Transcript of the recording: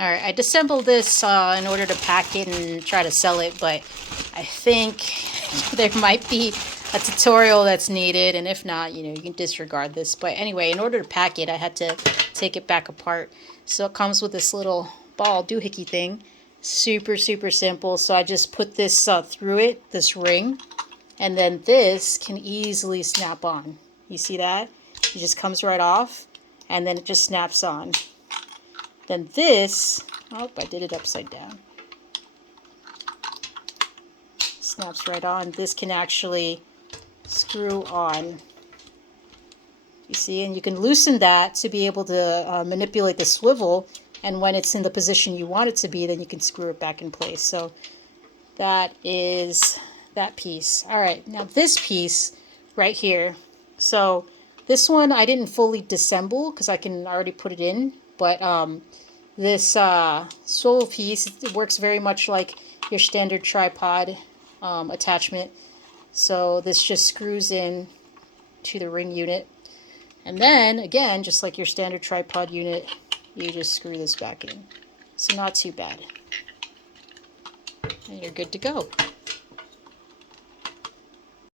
Alright, I disassembled this in order to pack it and try to sell it, but I think there might be a tutorial that's needed, and if not, you know, you can disregard this. But anyway, in order to pack it, I had to take it back apart. So it comes with this little ball doohickey thing. Super, super simple. So I just put this through it, this ring, and then this can easily snap on. You see that? It just comes right off, and then it just snaps on. Then this, oh, I did it upside down. Snaps right on. This can actually screw on. You see, and you can loosen that to be able to manipulate the swivel, and when it's in the position you want it to be, then you can screw it back in place. So that is that piece. All right, now this piece right here. So this one I didn't fully disassemble because I can already put it in, but this swivel piece, it works very much like your standard tripod attachment. So this just screws in to the ring unit. And then, again, just like your standard tripod unit, you just screw this back in. So not too bad. And you're good to go.